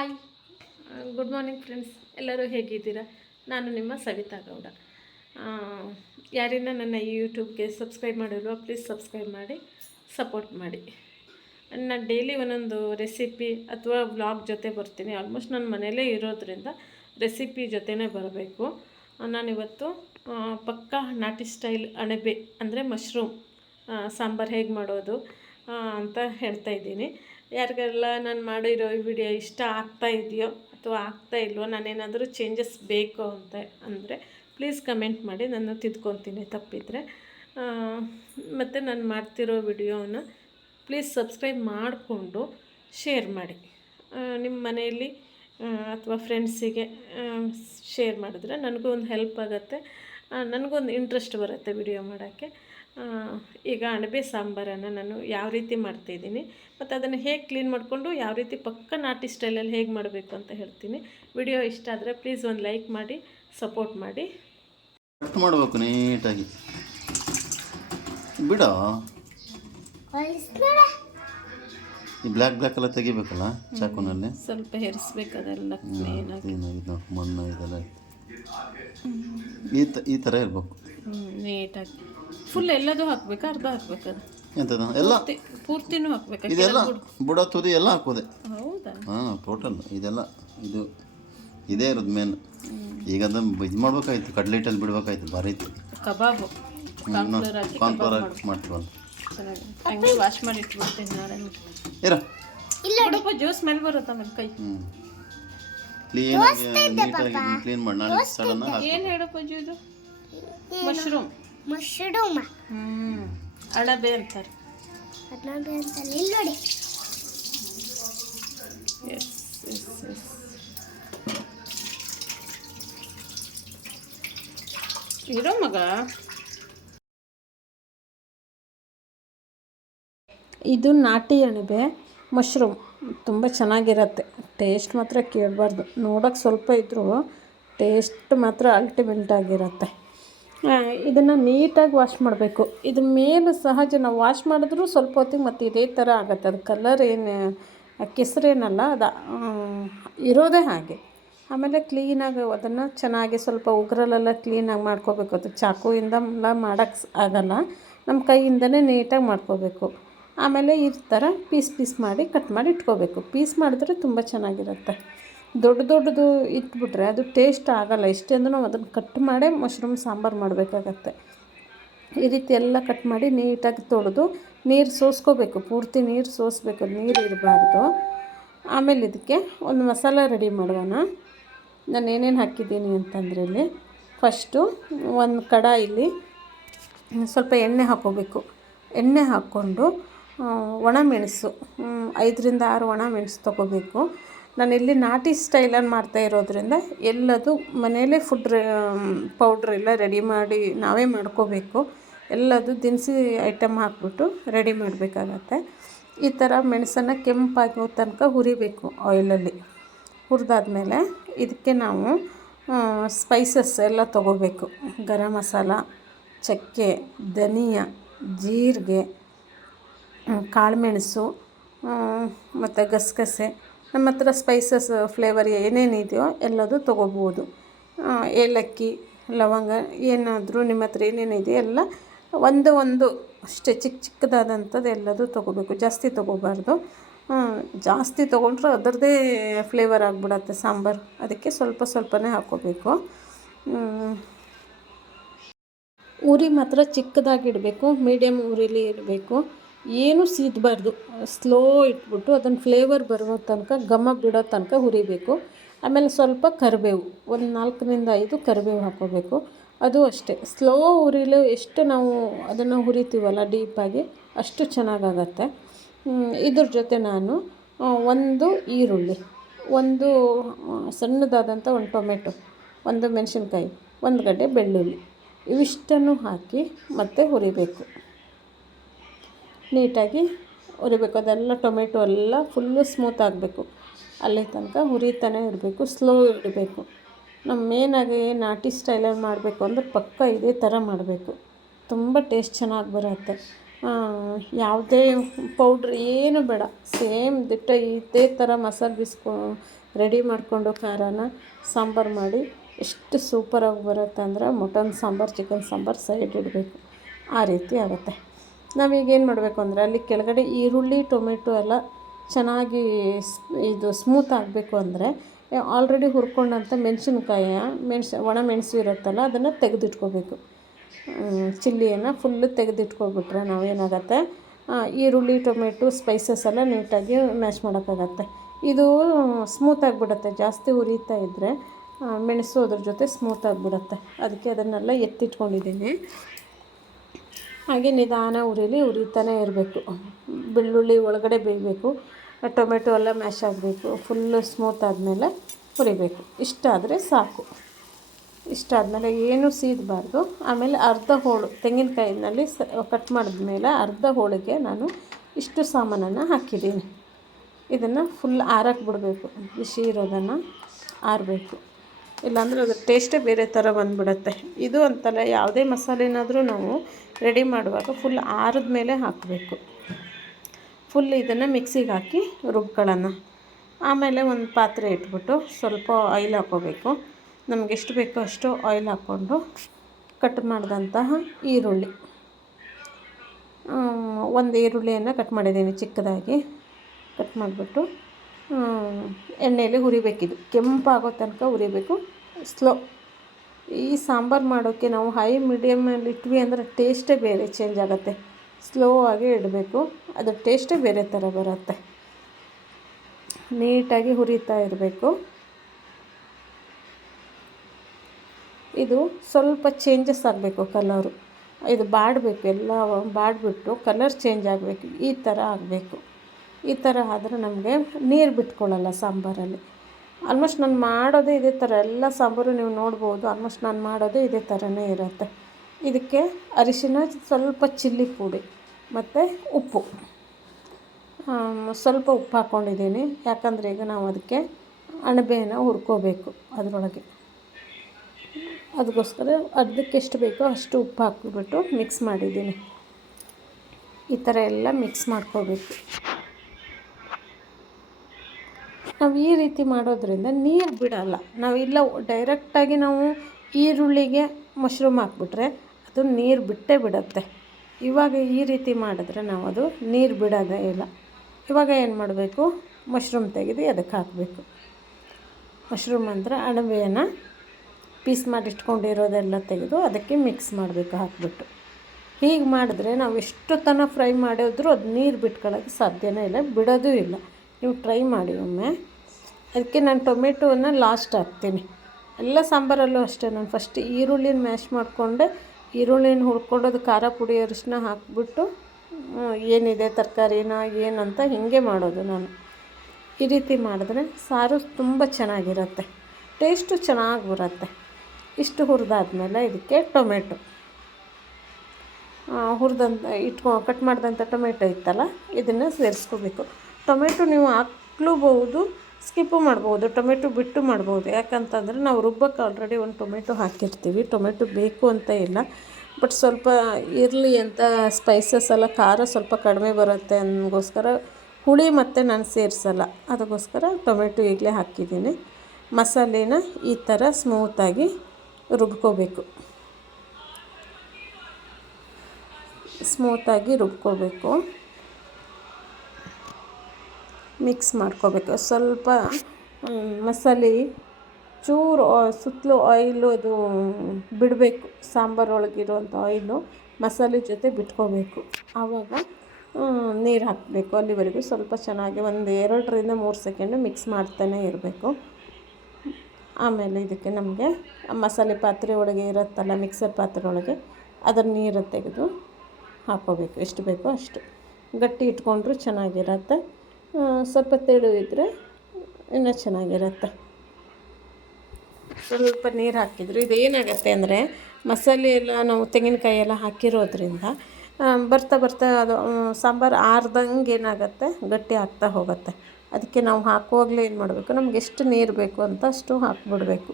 Hi. Good morning friends ಎಲ್ಲರೂ ಹೇಗಿದ್ದೀರಾ? ನಾನು ನಿಮ್ಮ ಸವಿತಾ ಗೌಡ. ಯಾರಿನ ನನ್ನ ಯೂಟ್ಯೂಬ್ಗೆ ಸಬ್ಸ್ಕ್ರೈಬ್ ಮಾಡಿಲ್ವೋ ಪ್ಲೀಸ್ ಸಬ್ಸ್ಕ್ರೈಬ್ ಮಾಡಿ ಸಪೋರ್ಟ್ ಮಾಡಿ. ನಾನು ಡೈಲಿ ಒಂದೊಂದು ರೆಸಿಪಿ ಅಥವಾ ವ್ಲಾಗ್ ಜೊತೆ ಬರ್ತೀನಿ. ಆಲ್ಮೋಸ್ಟ್ ನನ್ನ ಮನೇಲೇ ಇರೋದ್ರಿಂದ ರೆಸಿಪಿ ಜೊತೆನೇ ಬರಬೇಕು. ನಾನಿವತ್ತು ಪಕ್ಕಾ ನಾಟಿ ಸ್ಟೈಲ್ ಅಣಬೆ ಅಂದರೆ ಮಶ್ರೂಮ್ ಸಾಂಬಾರು ಹೇಗೆ ಮಾಡೋದು ಅಂತ ಹೇಳ್ತಾ ಇದ್ದೀನಿ. ಯಾರಿಗೆಲ್ಲ ನಾನು ಮಾಡಿರೋ ಈ ವಿಡಿಯೋ ಇಷ್ಟ ಆಗ್ತಾ ಇದೆಯೋ ಅಥವಾ ಆಗ್ತಾ ಇಲ್ವೋ, ನಾನೇನಾದರೂ ಚೇಂಜಸ್ ಬೇಕು ಅಂತ ಅಂದರೆ ಪ್ಲೀಸ್ ಕಮೆಂಟ್ ಮಾಡಿ, ನಾನು ತಿದ್ಕೊತೀನಿ ತಪ್ಪಿದರೆ. ಮತ್ತು ನಾನು ಮಾಡ್ತಿರೋ ವಿಡಿಯೋನ ಪ್ಲೀಸ್ ಸಬ್ಸ್ಕ್ರೈಬ್ ಮಾಡಿಕೊಂಡು ಶೇರ್ ಮಾಡಿ. ನಿಮ್ಮ ಮನೆಯಲ್ಲಿ ಅಥವಾ ಫ್ರೆಂಡ್ಸಿಗೆ ಶೇರ್ ಮಾಡಿದ್ರೆ ನನಗೂ ಒಂದು ಹೆಲ್ಪ್ ಆಗುತ್ತೆ. ನನಗೊಂದು ಇಂಟ್ರೆಸ್ಟ್ ಬರುತ್ತೆ ವಿಡಿಯೋ ಮಾಡೋಕ್ಕೆ. ಈಗ ಅಣಬೆ ಸಾಂಬಾರನ್ನು ನಾನು ಯಾವ ರೀತಿ ಮಾಡ್ತಾಯಿದ್ದೀನಿ ಮತ್ತು ಅದನ್ನು ಹೇಗೆ ಕ್ಲೀನ್ ಮಾಡಿಕೊಂಡು ಯಾವ ರೀತಿ ಪಕ್ಕ ನಾಟಿ ಸ್ಟೈಲಲ್ಲಿ ಹೇಗೆ ಮಾಡಬೇಕು ಅಂತ ಹೇಳ್ತೀನಿ. ವಿಡಿಯೋ ಇಷ್ಟ ಆದರೆ ಪ್ಲೀಸ್ ಒಂದು ಲೈಕ್ ಮಾಡಿ ಸಪೋರ್ಟ್ ಮಾಡಿ. ಕಟ್ ಮಾಡಬೇಕು ನೀಟಾಗಿ. ಬಿಡ. ಈ ಬ್ಲ್ಯಾಕ್ ಬ್ಲ್ಯಾಕ್ ಎಲ್ಲ ತೆಗಿಬೇಕಲ್ಲ ಚಾಕುನಲ್ಲಿ? ಸ್ವಲ್ಪ ಹೆರಿಸ್ಬೇಕು ಅದೆಲ್ಲ ಮಣ್ಣು ಇದೆಲ್ಲ. ಈ ಈ ಥರ ಇರಬೇಕು. ನೀಟಾಗಿ ಫುಲ್ ಎಲ್ಲದೂ ಹಾಕ್ಬೇಕಾ? ಅರ್ಧ ಹಾಕ್ಬೇಕಾ? ಎಂತದ? ಎಲ್ಲ? ಪೂರ್ತಿನೂ ಹಾಕ್ಬೇಕಾ? ಇದೆಲ್ಲ? ಬುಡ ತುದಿ ಎಲ್ಲ ಹಾಕೋದೆ? ಹೌದಾ? ಹಾಂ ಟೋಟಲ್ ಇದೆಲ್ಲ ಇದು ಇದೇ ಇರೋದು ಮೇನ್ ಈಗ ಅದನ್ನು ಇದು ಮಾಡ್ಬೇಕಾಯ್ತು ಕಡಲೆ ಹಿಟ್ಟಲ್ಲಿ ಬಿಡ್ಬೇಕಾಯ್ತು ಭಾರಿ ಇತ್ತು. ಕಬಾಬು. ಕಾರ್ನ್ಫ್ಲೋರ್ ಹಾಕಿ ಕಾನ್ಫ್ಲವರ್ ಹಾಕಿ ಮಾಡ್ತೀವಲ್ಲ ಚೆನ್ನಾಗಿ ಹಂಗೆ ವಾಶ್ ಮಾಡಿ ಇಟ್ಬಿಡ್ತೀನಿ ನಾಳೆ. ಇರ. ಬಿಡಪ್ಪ ಜ್ಯೂಸ್ ಸ್ಮೆಲ್ ಬರುತ್ತೆ ಆಮೇಲೆ ಕೈ? ಹ್ಞೂ ಕ್ಲೀನಾಗಿ ನೀಟಾಗಿ ಕ್ಲೀನ್ ಮಾಡಿ ನಾಳೆ ಸಡನ್ನಾಗಿ ಏನು ಹೇಳಪ್ಪ ಇದು? ಮಶ್ರೂಮ್ ಮಶ್ರೂಮ್ ಹ್ಞೂ ಅಣಬೆ ಅಂತಾರೆ. ಅಣಬೆ ಅಂತ ಇಲ್ಲಿ ನೋಡಿ. ಎಸ್ ಎಸ್ ಎಸ್ ಇರೋ ಮಗ. ಇದು ನಾಟಿ ಅಣಬೆ ಮಶ್ರೂಮ್ ತುಂಬ ಚೆನ್ನಾಗಿರತ್ತೆ. ಟೇಸ್ಟ್ ಮಾತ್ರ ಕೇಳಬಾರ್ದು. ನೋಡೋಕ್ಕೆ ಸ್ವಲ್ಪ ಇದ್ದರೂ ಟೇಸ್ಟ್ ಮಾತ್ರ ಅಲ್ಟಿಮೇಟ್ ಆಗಿರುತ್ತೆ. ಇದನ್ನು ನೀಟಾಗಿ ವಾಶ್ ಮಾಡಬೇಕು. ಇದ್ರ ಮೇಲೆ ಸಹಜ ನಾವು ವಾಶ್ ಮಾಡಿದ್ರೂ ಸ್ವಲ್ಪ ಹೊತ್ತಿಗೆ ಮತ್ತು ಇದೇ ಥರ ಆಗುತ್ತೆ. ಅದು ಕಲರ್ ಏನು ಕೆಸರೇನಲ್ಲ, ಅದು ಇರೋದೇ ಹಾಗೆ. ಆಮೇಲೆ ಕ್ಲೀನಾಗಿ ಅದನ್ನು ಚೆನ್ನಾಗಿ ಸ್ವಲ್ಪ ಉಗುರಲ್ಲೆಲ್ಲ ಕ್ಲೀನಾಗಿ ಮಾಡ್ಕೋಬೇಕು. ಅದು ಚಾಕುವಿಂದ ಎಲ್ಲ ಮಾಡೋಕ್ಕೆ ಆಗಲ್ಲ. ನಮ್ಮ ಕೈಯಿಂದನೇ ನೀಟಾಗಿ ಮಾಡ್ಕೋಬೇಕು. ಆಮೇಲೆ ಈ ಥರ ಪೀಸ್ ಪೀಸ್ ಮಾಡಿ ಕಟ್ ಮಾಡಿ ಇಟ್ಕೋಬೇಕು. ಪೀಸ್ ಮಾಡಿದ್ರೆ ತುಂಬ ಚೆನ್ನಾಗಿರುತ್ತೆ. ದೊಡ್ಡ ದೊಡ್ಡದು ಇಟ್ಬಿಟ್ರೆ ಅದು ಟೇಸ್ಟ್ ಆಗೋಲ್ಲ. ಎಷ್ಟೇ ಅಂದರೂ ನಾವು ಅದನ್ನು ಕಟ್ ಮಾಡೇ ಮಶ್ರೂಮ್ ಸಾಂಬಾರು ಮಾಡಬೇಕಾಗತ್ತೆ. ಈ ರೀತಿ ಎಲ್ಲ ಕಟ್ ಮಾಡಿ ನೀಟಾಗಿ ತೊಳೆದು ನೀರು ಸೋಸ್ಕೋಬೇಕು. ಪೂರ್ತಿ ನೀರು ಸೋಸ್ಬೇಕು. ನೀರು ಇರಬಾರ್ದು. ಆಮೇಲೆ ಇದಕ್ಕೆ ಒಂದು ಮಸಾಲ ರೆಡಿ ಮಾಡೋಣ. ನಾನು ಏನೇನು ಹಾಕಿದ್ದೀನಿ ಅಂತಂದರೆ ಇಲ್ಲಿ ಫಸ್ಟು ಒಂದು ಕಡಾಯಿಲಿ ಸ್ವಲ್ಪ ಎಣ್ಣೆ ಹಾಕ್ಕೋಬೇಕು. ಎಣ್ಣೆ ಹಾಕ್ಕೊಂಡು ಒಣ ಹ್ಮ್, ಐದರಿಂದ ಆರು ಒಣ ಮೆಣಸು ತೊಗೋಬೇಕು. ನಾನಿಲ್ಲಿ ನಾಟಿ ಸ್ಟೈಲಲ್ಲಿ ಮಾಡ್ತಾ ಇರೋದ್ರಿಂದ ಎಲ್ಲದು ಮನೆಯಲ್ಲೇ ಫುಡ್ ಪೌಡ್ರ್ ಎಲ್ಲ ರೆಡಿ ಮಾಡಿ ನಾವೇ ಮಾಡ್ಕೋಬೇಕು. ಎಲ್ಲದು ದಿನಸಿ ಐಟಮ್ ಹಾಕ್ಬಿಟ್ಟು ರೆಡಿ ಮಾಡಬೇಕಾಗತ್ತೆ. ಈ ಥರ ಮೆಣಸನ್ನು ಕೆಂಪಾಗೋ ತನಕ ಹುರಿಬೇಕು ಆಯಿಲಲ್ಲಿ. ಹುರಿದಾದ್ಮೇಲೆ ಇದಕ್ಕೆ ನಾವು ಸ್ಪೈಸಸ್ ಎಲ್ಲ ತೊಗೋಬೇಕು. ಗರಂ ಮಸಾಲ, ಚಕ್ಕೆ, ಧನಿಯಾ, ಜೀರಿಗೆ ಕಾಳುಮೆಣಸು ಮತ್ತು ಗಸಗಸೆ. ನಮ್ಮ ಹತ್ರ ಸ್ಪೈಸಸ್ ಫ್ಲೇವರ್ ಏನೇನಿದೆಯೋ ಎಲ್ಲದೂ ತೊಗೋಬೋದು. ಏಲಕ್ಕಿ, ಲವಂಗ ಏನಾದರೂ ನಿಮ್ಮ ಹತ್ರ ಏನೇನಿದೆ ಎಲ್ಲ ಒಂದು ಒಂದು ಅಷ್ಟೇ ಚಿಕ್ಕ ಚಿಕ್ಕದಾದಂಥದ್ದು ಎಲ್ಲದೂ ತೊಗೋಬೇಕು. ಜಾಸ್ತಿ ತೊಗೋಬಾರ್ದು. ಜಾಸ್ತಿ ತೊಗೊಂಡ್ರೆ ಅದರದ್ದೇ ಫ್ಲೇವರ್ ಆಗಿಬಿಡತ್ತೆ ಸಾಂಬಾರು. ಅದಕ್ಕೆ ಸ್ವಲ್ಪ ಸ್ವಲ್ಪನೇ ಹಾಕ್ಕೋಬೇಕು ಹ್ಮ್. ಉರಿ ಮಾತ್ರ ಚಿಕ್ಕದಾಗಿ ಇಡಬೇಕು ಮೀಡಿಯಮ್ ಉರಿಲಿ ಇಡಬೇಕು. ಏನು ಸೀದಬಾರ್ದು. ಸ್ಲೋ ಇಟ್ಬಿಟ್ಟು ಅದನ್ನು ಫ್ಲೇವರ್ ಬರೋ ತನಕ, ಘಮ ಬಿಡೋ ತನಕ ಹುರಿಬೇಕು. ಆಮೇಲೆ ಸ್ವಲ್ಪ ಕರಿಬೇವು, ಒಂದು ನಾಲ್ಕರಿಂದ ಐದು ಕರಿಬೇವು ಹಾಕೋಬೇಕು. ಅದು ಅಷ್ಟೇ. ಸ್ಲೋ ಹುರಿಲು ಎಷ್ಟು ನಾವು ಅದನ್ನು ಹುರಿತೀವಲ್ಲ ಡೀಪಾಗಿ ಅಷ್ಟು ಚೆನ್ನಾಗಾಗತ್ತೆ. ಇದ್ರ ಜೊತೆ ನಾನು ಒಂದು ಈರುಳ್ಳಿ, ಒಂದು ಸಣ್ಣದಾದಂಥ ಒಂದು ಟೊಮೆಟೊ, ಒಂದು ಮೆಣಸಿನ್ಕಾಯಿ, ಒಂದು ಗಡ್ಡೆ ಬೆಳ್ಳುಳ್ಳಿ, ಇವಿಷ್ಟನ್ನು ಹಾಕಿ ಮತ್ತೆ ಹುರಿಬೇಕು. ನೀಟಾಗಿ ಹುರಿಬೇಕು. ಅದೆಲ್ಲ ಟೊಮೆಟೊ ಎಲ್ಲ ಫುಲ್ಲು ಸ್ಮೂತ್ ಆಗಬೇಕು. ಅಲ್ಲಿ ತನಕ ಹುರಿತಾನೆ ಇರಬೇಕು, ಸ್ಲೋ ಇಡಬೇಕು ನಮ್ಮ ಮೇನಾಗಿ ನಾಟಿ ಸ್ಟೈಲಲ್ಲಿ ಮಾಡಬೇಕು ಅಂದರೆ ಪಕ್ಕ ಇದೇ ಥರ ಮಾಡಬೇಕು. ತುಂಬ ಟೇಸ್ಟ್ ಚೆನ್ನಾಗಿ ಬರುತ್ತೆ. ಯಾವುದೇ ಪೌಡ್ರ್ ಏನು ಬೇಡ. ಸೇಮ್ ದಿಟ್ಟ ಇದೇ ಥರ ಮಸಾಲೆ ಬಿಸ್ಕೊ ರೆಡಿ ಮಾಡಿಕೊಂಡು ಖಾರನ ಸಾಂಬಾರು ಮಾಡಿ ಎಷ್ಟು ಸೂಪರಾಗಿ ಬರುತ್ತೆ ಅಂದರೆ mutton sambar chicken sambar side ಇಡಬೇಕು. ಆ ರೀತಿ ಆಗುತ್ತೆ. ನಾವೀಗ ಏನು ಮಾಡಬೇಕು ಅಂದರೆ ಅಲ್ಲಿ ಕೆಳಗಡೆ ಈರುಳ್ಳಿ, ಟೊಮೆಟೊ ಎಲ್ಲ ಚೆನ್ನಾಗಿ ಇದು ಸ್ಮೂತ್ ಆಗಬೇಕು ಅಂದರೆ ಆಲ್ರೆಡಿ ಹುರ್ಕೊಂಡಂಥ ಮೆಣಸಿನ್ಕಾಯಿಯ ಮೆಣಸು, ಒಣ ಮೆಣಸು ಇರುತ್ತಲ್ಲ ಅದನ್ನು ತೆಗೆದಿಟ್ಕೋಬೇಕು. ಚಿಲ್ಲಿಯನ್ನು ಫುಲ್ಲು ತೆಗೆದಿಟ್ಕೊಬಿಟ್ರೆ ನಾವೇನಾಗತ್ತೆ ಈರುಳ್ಳಿ, ಟೊಮೆಟೊ ಸ್ಪೈಸಸ್ ಎಲ್ಲ ನೀಟಾಗಿ ಮ್ಯಾಚ್ ಮಾಡೋಕ್ಕಾಗತ್ತೆ. ಇದು ಸ್ಮೂತ್ ಆಗಿಬಿಡುತ್ತೆ, ಜಾಸ್ತಿ ಹುರಿತಾ ಇದ್ದರೆ ಮೆಣಸು ಅದ್ರ ಜೊತೆ ಸ್ಮೂತ್ ಆಗಿಬಿಡುತ್ತೆ. ಅದಕ್ಕೆ ಅದನ್ನೆಲ್ಲ ಎತ್ತಿಟ್ಕೊಂಡಿದ್ದೀನಿ. ಹಾಗೆ ನಿಧಾನ ಉರಿಲಿ ಉರಿತಾನೆ ಇರಬೇಕು. ಬೆಳ್ಳುಳ್ಳಿ ಒಳಗಡೆ ಬೇಯಬೇಕು. ಟೊಮೆಟೊ ಎಲ್ಲ ಮ್ಯಾಶ್ ಆಗಬೇಕು. ಫುಲ್ಲು ಸ್ಮೂತ್ ಆದಮೇಲೆ ಹುರಿಬೇಕು ಇಷ್ಟಾದರೆ ಸಾಕು. ಇಷ್ಟಾದಮೇಲೆ ಏನೂ ಸೀದಬಾರ್ದು. ಆಮೇಲೆ ಅರ್ಧ ಹೋಳು ತೆಂಗಿನಕಾಯಿನಲ್ಲಿ ಸ, ಕಟ್ ಮಾಡಿದ್ಮೇಲೆ ಅರ್ಧ ಹೋಳಿಗೆ ನಾನು ಇಷ್ಟು ಸಾಮಾನನ್ನು ಹಾಕಿದ್ದೀನಿ. ಇದನ್ನು ಫುಲ್ ಆರಕ್ಕೆ ಬಿಡಬೇಕು. ಬಿಸಿ ಇರೋದನ್ನು ಆರಬೇಕು. ಇಲ್ಲಾಂದರೆ ಅದ್ರ ಟೇಸ್ಟೇ ಬೇರೆ ಥರ ಬಂದುಬಿಡುತ್ತೆ. ಇದು ಅಂತಲ್ಲ ಯಾವುದೇ ಮಸಾಲೆನಾದರೂ ನಾವು ರೆಡಿ ಮಾಡುವಾಗ ಫುಲ್ ಆರದ ಮೇಲೆ ಹಾಕಬೇಕು. ಫುಲ್ ಇದನ್ನು ಮಿಕ್ಸಿಗೆ ಹಾಕಿ ರುಬ್ಕೊಳ್ಳೋಣ. ಆಮೇಲೆ ಒಂದು ಪಾತ್ರೆ ಇಟ್ಬಿಟ್ಟು ಸ್ವಲ್ಪ ಆಯಿಲ್ ಹಾಕೋಬೇಕು ನಮ್ಗೆ ಎಷ್ಟು ಬೇಕೋ ಅಷ್ಟು ಆಯಿಲ್ ಹಾಕ್ಕೊಂಡು ಕಟ್ ಮಾಡಿದಂತಹ ಈರುಳ್ಳಿ. ಒಂದು ಈರುಳ್ಳಿಯನ್ನು ಕಟ್ ಮಾಡಿದ್ದೀನಿ ಚಿಕ್ಕದಾಗಿ. ಕಟ್ ಮಾಡಿಬಿಟ್ಟು ಎಣ್ಣೆಯಲ್ಲಿ ಹುರಿಬೇಕಿದು. ಕೆಂಪಾಗೋ ತನಕ ಹುರಿಬೇಕು. ಸ್ಲೋ ಈ ಸಾಂಬಾರು ಮಾಡೋಕ್ಕೆ ನಾವು ಹೈ ಮೀಡಿಯಮಲ್ಲಿ ಇಟ್ವಿ ಅಂದರೆ ಟೇಸ್ಟೇ ಬೇರೆ ಚೇಂಜ್ ಆಗುತ್ತೆ. ಸ್ಲೋ ಆಗಿ ಇಡಬೇಕು. ಅದು ಟೇಸ್ಟೇ ಬೇರೆ ಥರ ಬರುತ್ತೆ. ನೀಟಾಗಿ ಹುರಿತಾ ಇರಬೇಕು. ಇದು ಸ್ವಲ್ಪ ಚೇಂಜಸ್ ಆಗಬೇಕು ಕಲರು ಇದು ಬಾಡಬೇಕು. ಎಲ್ಲ ಬಾಡಿಬಿಟ್ಟು ಕಲರ್ ಚೇಂಜ್ ಆಗಬೇಕು. ಈ ಥರ ಆಗಬೇಕು. ಈ ಥರ ಆದರೆ ನಮಗೆ ನೀರು ಬಿಟ್ಕೊಳ್ಳಲ್ಲ ಸಾಂಬಾರಲ್ಲಿ. ಆಲ್ಮೋಸ್ಟ್ ನಾನು ಮಾಡೋದೇ ಇದೇ ಥರ, ಎಲ್ಲ ಸಾಂಬಾರು ನೀವು ನೋಡ್ಬೋದು ಆಲ್ಮೋಸ್ಟ್ ನಾನು ಮಾಡೋದೇ ಇದೇ ಥರನೇ ಇರುತ್ತೆ. ಇದಕ್ಕೆ ಅರಿಶಿನ, ಸ್ವಲ್ಪ ಚಿಲ್ಲಿ ಪುಡಿ ಮತ್ತು ಉಪ್ಪು. ಸ್ವಲ್ಪ ಉಪ್ಪು ಹಾಕ್ಕೊಂಡಿದ್ದೀನಿ ಯಾಕಂದರೆ ಈಗ ನಾವು ಅದಕ್ಕೆ ಅಣಬೆಯನ್ನು ಹುರ್ಕೋಬೇಕು ಅದರೊಳಗೆ. ಅದಕ್ಕೋಸ್ಕರ ಅದಕ್ಕೆ ಎಷ್ಟು ಬೇಕೋ ಅಷ್ಟು ಉಪ್ಪು ಹಾಕಿಬಿಟ್ಟು ಮಿಕ್ಸ್ ಮಾಡಿದ್ದೀನಿ. ಈ ಥರ ಎಲ್ಲ ಮಿಕ್ಸ್ ಮಾಡ್ಕೋಬೇಕು. ನಾವು ಈ ರೀತಿ ಮಾಡೋದ್ರಿಂದ ನೀರು ಬಿಡೋಲ್ಲ. ನಾವು ಇಲ್ಲ ಡೈರೆಕ್ಟಾಗಿ ನಾವು ಈರುಳ್ಳಿಗೆ ಮಶ್ರೂಮ್ ಹಾಕ್ಬಿಟ್ರೆ ಅದು ನೀರು ಬಿಟ್ಟೇ ಬಿಡುತ್ತೆ. ಇವಾಗ ಈ ರೀತಿ ಮಾಡಿದ್ರೆ ನಾವು ಅದು ನೀರು ಬಿಡೋದೇ ಇಲ್ಲ. ಇವಾಗ ಏನು ಮಾಡಬೇಕು? ಮಶ್ರೂಮ್ ತೆಗೆದು ಅದಕ್ಕೆ ಹಾಕಬೇಕು? ಮಶ್ರೂಮ್ ಅಂದರೆ ಅಣಬೆಯನ್ನು ಪೀಸ್ ಮಾಡಿ ಇಟ್ಕೊಂಡಿರೋದೆಲ್ಲ ತೆಗೆದು ಅದಕ್ಕೆ ಮಿಕ್ಸ್ ಮಾಡಬೇಕು, ಹಾಕಿಬಿಟ್ಟು. ಹೀಗೆ ಮಾಡಿದ್ರೆ ನಾವು ಎಷ್ಟು ತನಕ ಫ್ರೈ ಮಾಡಿದ್ರು ಅದು ನೀರು ಬಿಟ್ಕೊಳ್ಳೋಕ್ಕೆ ಸಾಧ್ಯನೇ ಇಲ್ಲ, ಬಿಡೋದೂ ಇಲ್ಲ. ನೀವು ಟ್ರೈ ಮಾಡಿ ಒಮ್ಮೆ. ಅದಕ್ಕೆ ನಾನು ಟೊಮೆಟೊವನ್ನು ಲಾಸ್ಟ್ ಹಾಕ್ತೀನಿ. ಎಲ್ಲ ಸಾಂಬಾರಲ್ಲೂ ಅಷ್ಟೇ, ನಾನು ಫಸ್ಟ್ ಈರುಳ್ಳಿನ ಮ್ಯಾಶ್ ಮಾಡಿಕೊಂಡೆ. ಈರುಳ್ಳಿನ ಹುರ್ಕೊಂಡೋದು ಖಾರ ಪುಡಿ ಅರಿಶಿನ ಹಾಕಿಬಿಟ್ಟು ಏನಿದೆ ತರಕಾರಿನ ಏನಂತ ಹೀಗೆ ಮಾಡೋದು ನಾನು. ಈ ರೀತಿ ಮಾಡಿದ್ರೆ ಸಾರು ತುಂಬ ಚೆನ್ನಾಗಿರುತ್ತೆ. ಟೇಸ್ಟು ಚೆನ್ನಾಗಿ ಬರುತ್ತೆ. ಇಷ್ಟು ಹುರಿದಾದ್ಮೇಲೆ ಇದಕ್ಕೆ ಟೊಮೆಟೊ. ಹುರಿದಂಥ ಇಟ್ಕೊ, ಕಟ್ ಮಾಡಿದಂಥ ಟೊಮೆಟೊ ಇತ್ತಲ್ಲ, ಇದನ್ನು ಸೇರಿಸ್ಕೋಬೇಕು. ಟೊಮೆಟೊ ನೀವು ಹಾಕ್ಲೂಬಹುದು ಸ್ಕಿಪ್ಪು ಮಾಡ್ಬೋದು, ಟೊಮೆಟೊ ಬಿಟ್ಟು ಮಾಡ್ಬೋದು. ಯಾಕಂತಂದರೆ ನಾವು ರುಬ್ಬಕ್ಕೆ ಆಲ್ರೆಡಿ ಒಂದು ಟೊಮೆಟೊ ಹಾಕಿರ್ತೀವಿ. ಟೊಮೆಟೊ ಬೇಕು ಅಂತ ಇಲ್ಲ. ಬಟ್ ಸ್ವಲ್ಪ ಇರಲಿ ಅಂತ ಸ್ಪೈಸಸ್ ಎಲ್ಲ ಖಾರ ಸ್ವಲ್ಪ ಕಡಿಮೆ ಬರುತ್ತೆ ಅನ್ನೋಗೋಸ್ಕರ ಹುಳಿ ಮತ್ತು ನಾನು ಸೇರಿಸಲ್ಲ. ಅದಕ್ಕೋಸ್ಕರ ಟೊಮೆಟೊ ಈಗಲೇ ಹಾಕಿದ್ದೀನಿ. ಮಸಾಲೆನ ಈ ಥರ ಸ್ಮೂತಾಗಿ ರುಬ್ಕೋಬೇಕು. ಸ್ಮೂತಾಗಿ ರುಬ್ಕೋಬೇಕು. ಮಿಕ್ಸ್ ಮಾಡ್ಕೋಬೇಕು. ಸ್ವಲ್ಪ ಮಸಾಲೆ, ಚೂರು ಸುತ್ತಲೂ ಆಯಿಲು ಅದು ಬಿಡಬೇಕು. ಸಾಂಬಾರು ಒಳಗಿರುವಂಥ ಆಯಿಲು ಮಸಾಲೆ ಜೊತೆ ಬಿಟ್ಕೋಬೇಕು. ಆವಾಗ ನೀರು ಹಾಕಬೇಕು. ಅಲ್ಲಿವರೆಗೂ ಸ್ವಲ್ಪ ಚೆನ್ನಾಗಿ ಒಂದು ಎರಡರಿಂದ ಮೂರು ಸೆಕೆಂಡು ಮಿಕ್ಸ್ ಮಾಡ್ತಾನೆ ಇರಬೇಕು. ಆಮೇಲೆ ಇದಕ್ಕೆ ನಮಗೆ ಮಸಾಲೆ ಪಾತ್ರೆ ಒಳಗೆ ಇರುತ್ತಲ್ಲ ಮಿಕ್ಸರ್ ಪಾತ್ರೆ ಒಳಗೆ ಅದರ ನೀರು ತೆಗೆದು ಹಾಕ್ಕೋಬೇಕು. ಎಷ್ಟು ಬೇಕೋ ಅಷ್ಟು. ಗಟ್ಟಿ ಇಟ್ಕೊಂಡ್ರೂ ಚೆನ್ನಾಗಿರತ್ತೆ. ಸ್ವಲ್ಪ ತೆಳು ಇದ್ದರೆ ಇನ್ನೂ ಚೆನ್ನಾಗಿರುತ್ತೆ. ಸ್ವಲ್ಪ ನೀರು ಹಾಕಿದ್ರು. ಇದು ಏನಾಗುತ್ತೆ ಅಂದರೆ ಮಸಾಲೆ ಎಲ್ಲ ನಾವು ತೆಂಗಿನಕಾಯಿ ಎಲ್ಲ ಹಾಕಿರೋದ್ರಿಂದ ಬರ್ತಾ ಬರ್ತಾ ಅದು ಸಾಂಬಾರು ಆರ್ದಂಗೆ ಏನಾಗುತ್ತೆ, ಗಟ್ಟಿ ಆಗ್ತಾ ಹೋಗುತ್ತೆ. ಅದಕ್ಕೆ ನಾವು ಹಾಕುವಾಗಲೇ ಏನು ಮಾಡಬೇಕು, ನಮ್ಗೆ ಎಷ್ಟು ನೀರು ಬೇಕು ಅಂತ ಅಷ್ಟು ಹಾಕ್ಬಿಡ್ಬೇಕು.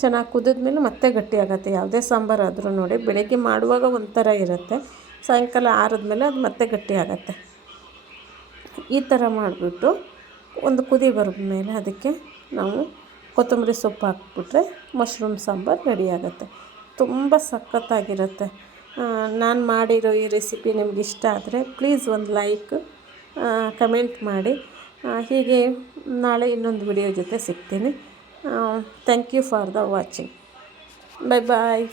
ಚೆನ್ನಾಗಿ ಕುದಿದ್ಮೇಲೆ ಮತ್ತೆ ಗಟ್ಟಿ ಆಗುತ್ತೆ. ಯಾವುದೇ ಸಾಂಬಾರು ಆದರೂ ನೋಡಿ, ಬೆಳಗ್ಗೆ ಮಾಡುವಾಗ ಒಂಥರ ಇರುತ್ತೆ. ಸಾಯಂಕಾಲ ಆರಿದ್ಮೇಲೆ ಅದು ಮತ್ತೆ ಗಟ್ಟಿ ಆಗುತ್ತೆ. ಈ ಥರ ಮಾಡಿಬಿಟ್ಟು ಒಂದು ಕುದಿ ಬರೆದ ಮೇಲೆ ಅದಕ್ಕೆ ನಾವು ಕೊತ್ತಂಬರಿ ಸೊಪ್ಪು ಹಾಕ್ಬಿಟ್ರೆ ಮಶ್ರೂಮ್ ಸಾಂಬಾರು ರೆಡಿ ಆಗುತ್ತೆ. ತುಂಬ ಸಖತ್ತಾಗಿರುತ್ತೆ. ನಾನು ಮಾಡಿರೋ ಈ ರೆಸಿಪಿ ನಿಮ್ಗೆ ಇಷ್ಟ ಆದರೆ ಪ್ಲೀಸ್ ಒಂದು ಲೈಕ್ ಕಮೆಂಟ್ ಮಾಡಿ. ಹೀಗೆ ನಾಳೆ ಇನ್ನೊಂದು ವಿಡಿಯೋ ಜೊತೆ ಸಿಗ್ತೀನಿ. Thank you for the watching bye bye